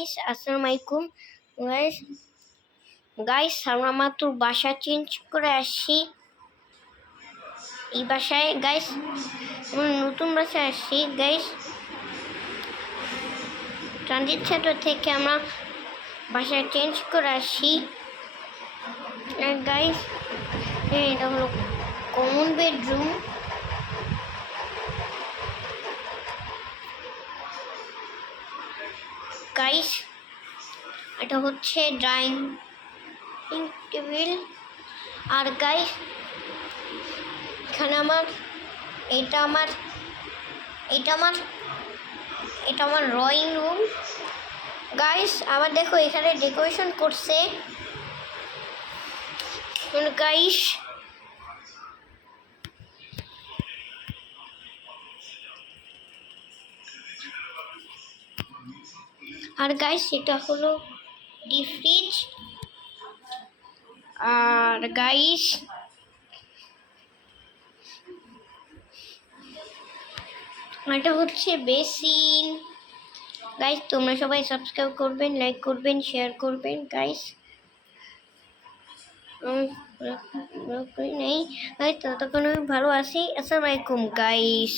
Guys আসসালামু আলাইকুম। Guys guys আমরা মাত্র বাসা চেঞ্জ করে আসছি। এই বাসায় গাইস নতুন বাসায় আসছি। গাইস ট্রানজিট সেন্টার থেকে আমরা বাসায় চেঞ্জ করে আসছি। গাইস এটা হলো কমন বেডরুম গাইস এটা হচ্ছে ড্রাইং টেবিল আর গাইস এখানে আমার, এটা আমার এটা আমার এটা আমার ড্রয়িং রুম গাইস আবার দেখো এখানে ডেকোরেশন করছে। গাইস আর গাইস এটা হলো ডি ফ্রিজ। আর গাইস এটা হচ্ছে বেসিন। গাইস তোমরা সবাই সাবস্ক্রাইব করবেন লাইক করবেন শেয়ার করবেন গাইস নেই। গাইস ততক্ষণ আমি ভালো আছি। আসসালামু আলাইকুম গাইস